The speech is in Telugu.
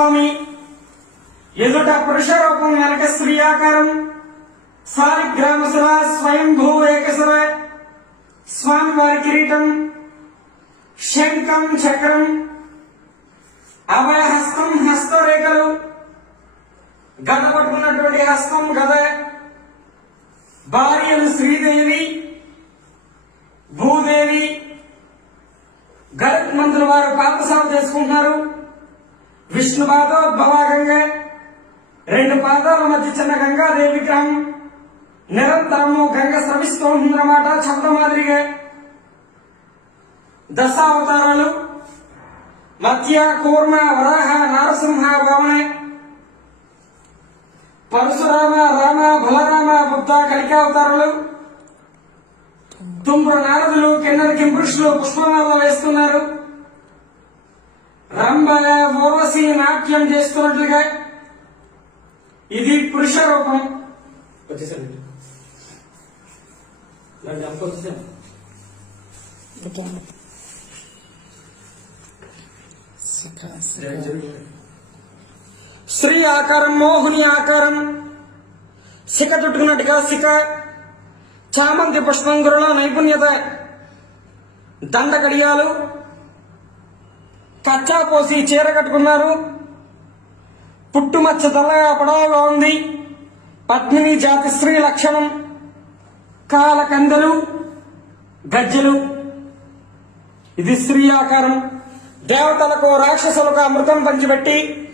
స్వామి. ఎదుట పురుష రూపం వెనక స్త్రీ ఆకారం. సాలిగ్రామసుర స్వయంభూ ఏకసుర స్వామి వారి కిరీటం. శంఖం చక్రం. అభయహస్తం హస్తరేఖలు. గద పట్టుకున్నటువంటి హస్తం గద. భార్యలు శ్రీదేవి. భూదేవి. గరుడ్ మంత్రులు వారు పాపసాలు చేసుకుంటున్నారు. విష్ణు పాదోద్భవాగంగా రెండు పాదాల మధ్య చిన్న గంగాదేవి విగ్రహం నిరంతరము గంగ స్రవిస్తూ ఉందన్నమాట చంద్ర మాదిరిగా. దశావతారాలు మత్య కూర్మ వరాహ నారసింహ భావన పరశురామ రామ బలరామ బుద్ధ కలికావతారాలు తుంబ్ర నారదులు కిన్నర కింపురుషులు పుష్పమాల వేస్తున్నారు. నాట్యం చేస్తున్నట్లుగా ఇది పురుష రూపం. స్త్రీ ఆకారం మోహిని ఆకారం శిఖ చుట్టుకున్నట్టుగా శిఖ చామంతి పుష్పం గురుల నైపుణ్యత దండ కడియాలు కచ్చా పోసి చీర కట్టుకున్నారు. పుట్టుమచ్చ తల పొడవుగా ఉంది పద్మిని జాతి స్త్రీ లక్షణం. కాల కందెలు గజ్జెలు. ఇది స్త్రీ ఆకారం. దేవతలకు రాక్షసులకు అమృతం పంచిపెట్టి